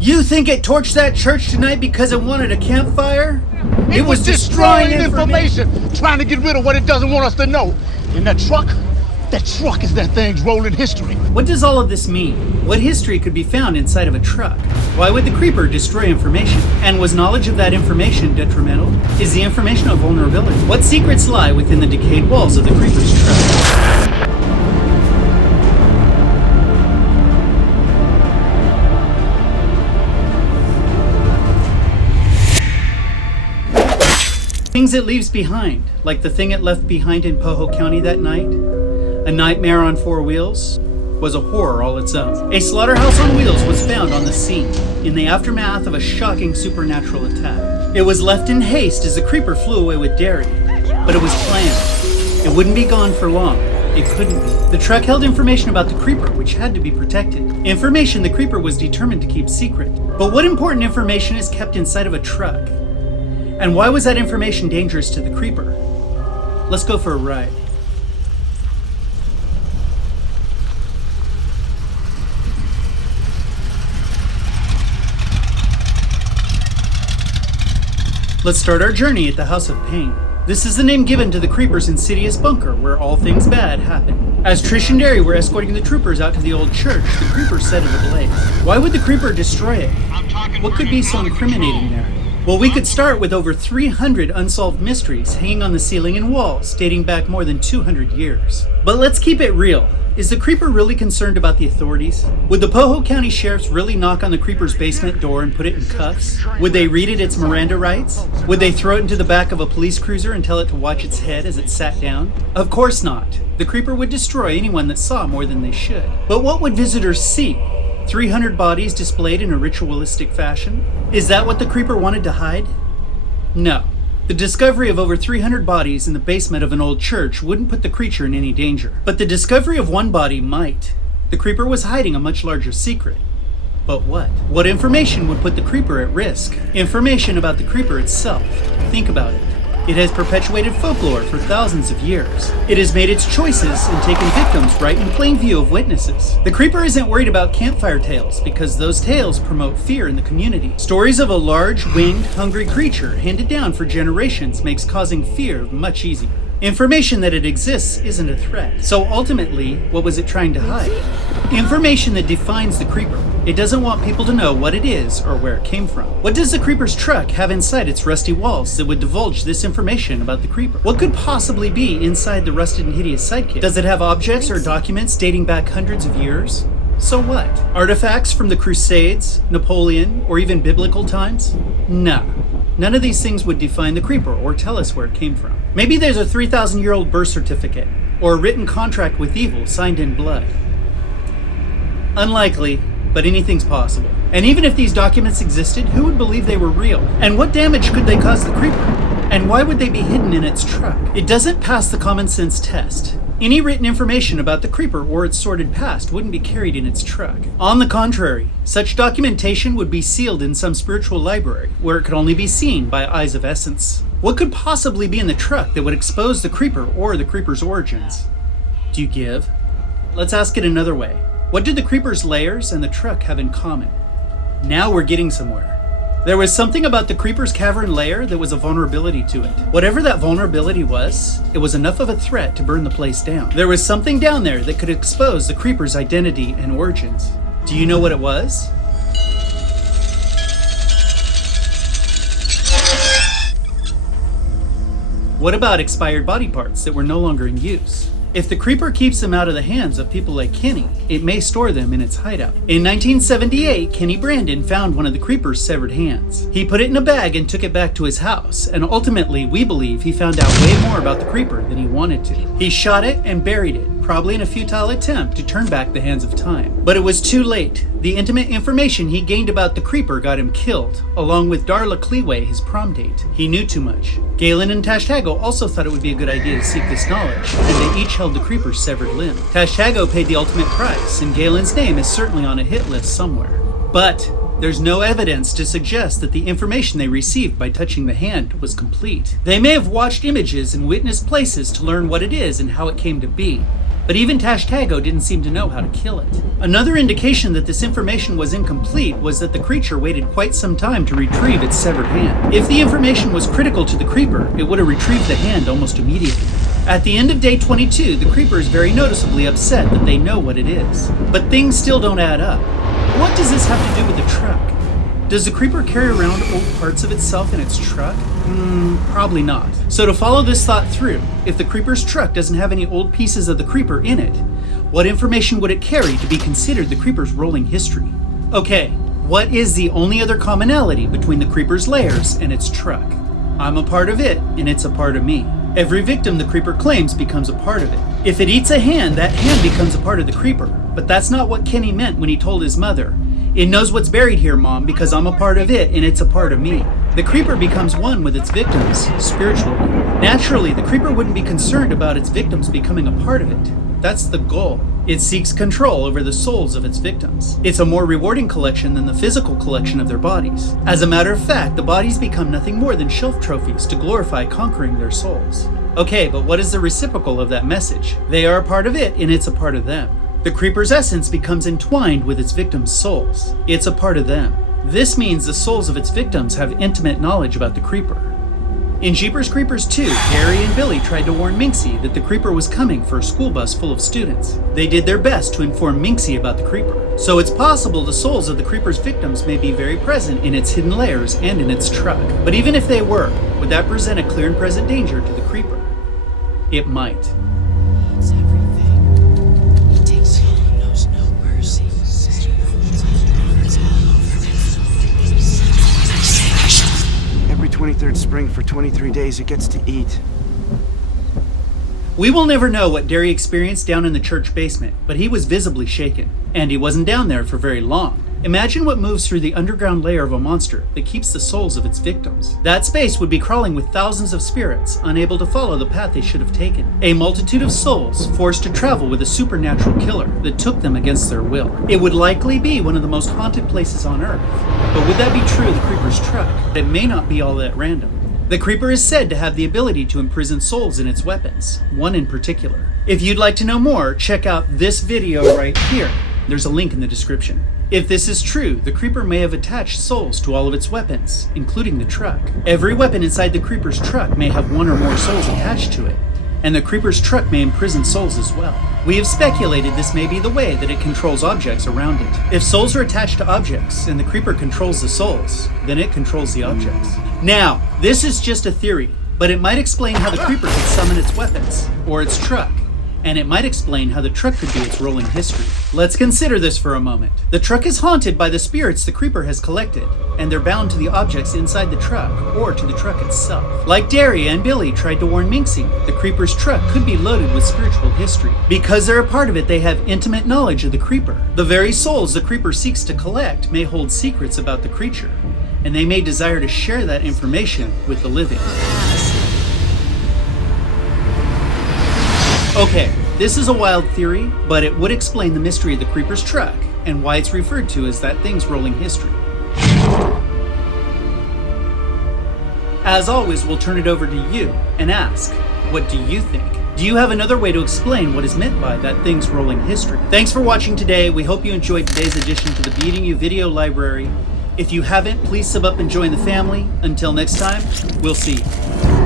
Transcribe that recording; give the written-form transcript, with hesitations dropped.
You think it torched that church tonight because it wanted a campfire? It was destroying information, trying to get rid of what it doesn't want us to know. And that truck is that thing's rolling history. What does all of this mean? What history could be found inside of a truck? Why would the creeper destroy information? And was knowledge of that information detrimental? Is the information a vulnerability? What secrets lie within the decayed walls of the creeper's truck? Things it leaves behind, like the thing it left behind in Poho County that night. A nightmare on four wheels was a horror all its own. A slaughterhouse on wheels was found on the scene in the aftermath of a shocking supernatural attack. It was left in haste as the creeper flew away with Derry, but it was planned. It wouldn't be gone for long. It couldn't be. The truck held information about the creeper, which had to be protected. Information the creeper was determined to keep secret. But what important information is kept inside of a truck? And why was that information dangerous to the creeper? Let's go for a ride. Let's start our journey at the House of Pain. This is the name given to the creeper's insidious bunker where all things bad happen. As Trish and Derry were escorting the troopers out to the old church, the creeper set it ablaze. Why would the creeper destroy it? What could be so incriminating there? Well, we could start with over 300 unsolved mysteries hanging on the ceiling and walls dating back more than 200 years. But let's keep it real. Is the creeper really concerned about the authorities? Would the Poho County sheriffs really knock on the creeper's basement door and put it in cuffs? Would they read it its Miranda rights? Would they throw it into the back of a police cruiser and tell it to watch its head as it sat down? Of course not. The creeper would destroy anyone that saw more than they should. But what would visitors see? 300 bodies displayed in a ritualistic fashion? Is that what the creeper wanted to hide? No. The discovery of over 300 bodies in the basement of an old church wouldn't put the creature in any danger. But the discovery of one body might. The creeper was hiding a much larger secret. But what? What information would put the creeper at risk? Information about the creeper itself. Think about it. It has perpetuated folklore for thousands of years. It has made its choices and taken victims right in plain view of witnesses. The creeper isn't worried about campfire tales because those tales promote fear in the community. Stories of a large, winged, hungry creature handed down for generations makes causing fear much easier. Information that it exists isn't a threat. So ultimately, what was it trying to hide? Information that defines the creeper. It doesn't want people to know what it is or where it came from. What does the creeper's truck have inside its rusty walls that would divulge this information about the creeper? What could possibly be inside the rusted and hideous sidekick? Does it have objects or documents dating back hundreds of years? So what? Artifacts from the Crusades, Napoleon, or even biblical times? No. None of these things would define the creeper or tell us where it came from. Maybe there's a 3,000-year-old birth certificate or a written contract with evil signed in blood. Unlikely, but anything's possible. And even if these documents existed, who would believe they were real? And what damage could they cause the creeper? And why would they be hidden in its truck? It doesn't pass the common sense test. Any written information about the creeper or its sordid past wouldn't be carried in its truck. On the contrary, such documentation would be sealed in some spiritual library where it could only be seen by eyes of essence. What could possibly be in the truck that would expose the creeper or the creeper's origins? Do you give? Let's ask it another way. What do the creeper's layers and the truck have in common? Now we're getting somewhere. There was something about the creeper's cavern lair that was a vulnerability to it. Whatever that vulnerability was, it was enough of a threat to burn the place down. There was something down there that could expose the creeper's identity and origins. Do you know what it was? What about expired body parts that were no longer in use? If the creeper keeps them out of the hands of people like Kenny, it may store them in its hideout. In 1978, Kenny Brandon found one of the creeper's severed hands. He put it in a bag and took it back to his house, and ultimately we believe he found out way more about the creeper than he wanted to. He shot it and buried it, probably in a futile attempt to turn back the hands of time. But it was too late. The intimate information he gained about the creeper got him killed, along with Darla Cleaway, his prom date. He knew too much. Galen and Tashtago also thought it would be a good idea to seek this knowledge, and they each held the creeper's severed limb. Tashtago paid the ultimate price, and Galen's name is certainly on a hit list somewhere. But there's no evidence to suggest that the information they received by touching the hand was complete. They may have watched images and witnessed places to learn what it is and how it came to be, but even Tashtago didn't seem to know how to kill it. Another indication that this information was incomplete was that the creature waited quite some time to retrieve its severed hand. If the information was critical to the creeper, it would have retrieved the hand almost immediately. At the end of day 22, the creeper is very noticeably upset that they know what it is. But things still don't add up. What does this have to do with the truck? Does the creeper carry around old parts of itself in its truck? Probably not. So to follow this thought through, if the creeper's truck doesn't have any old pieces of the creeper in it, what information would it carry to be considered the creeper's rolling history? Okay, what is the only other commonality between the creeper's layers and its truck? I'm a part of it, and it's a part of me. Every victim the creeper claims becomes a part of it. If it eats a hand, that hand becomes a part of the creeper. But that's not what Kenny meant when he told his mother, "It knows what's buried here, Mom, because I'm a part of it and it's a part of me." The creeper becomes one with its victims, spiritually. Naturally, the creeper wouldn't be concerned about its victims becoming a part of it. That's the goal. It seeks control over the souls of its victims. It's a more rewarding collection than the physical collection of their bodies. As a matter of fact, the bodies become nothing more than shelf trophies to glorify conquering their souls. Okay, but what is the reciprocal of that message? They are a part of it and it's a part of them. The creeper's essence becomes entwined with its victims' souls. It's a part of them. This means the souls of its victims have intimate knowledge about the creeper. In Jeepers Creepers 2, Gary and Billy tried to warn Minxie that the creeper was coming for a school bus full of students. They did their best to inform Minxie about the creeper. So it's possible the souls of the creeper's victims may be very present in its hidden layers and in its truck. But even if they were, would that present a clear and present danger to the creeper? It might. It's everything. He takes you and knows no mercy. Every 23rd spring for 23 days, it gets to eat. We will never know what Derry experienced down in the church basement, but he was visibly shaken. And he wasn't down there for very long. Imagine what moves through the underground layer of a monster that keeps the souls of its victims. That space would be crawling with thousands of spirits, unable to follow the path they should have taken. A multitude of souls forced to travel with a supernatural killer that took them against their will. It would likely be one of the most haunted places on Earth. But would that be true of the creeper's truck? It may not be all that random. The creeper is said to have the ability to imprison souls in its weapons, one in particular. If you'd like to know more, check out this video right here. There's a link in the description. If this is true, the creeper may have attached souls to all of its weapons, including the truck. Every weapon inside the creeper's truck may have one or more souls attached to it, and the creeper's truck may imprison souls as well. We have speculated this may be the way that it controls objects around it. If souls are attached to objects and the creeper controls the souls, then it controls the objects. Now, this is just a theory, but it might explain how the creeper could summon its weapons, or its truck, and it might explain how the truck could be its rolling history. Let's consider this for a moment. The truck is haunted by the spirits the creeper has collected, and they're bound to the objects inside the truck, or to the truck itself. Like Derry and Billy tried to warn Minxie, the creeper's truck could be loaded with spiritual history. Because they're a part of it, they have intimate knowledge of the creeper. The very souls the creeper seeks to collect may hold secrets about the creature, and they may desire to share that information with the living. Okay, this is a wild theory, but it would explain the mystery of the creeper's truck and why it's referred to as that thing's rolling history. As always, we'll turn it over to you and ask, what do you think? Do you have another way to explain what is meant by that thing's rolling history? Thanks for watching today. We hope you enjoyed today's addition to the Beating You video library. If you haven't, please sub up and join the family. Until next time, we'll see you.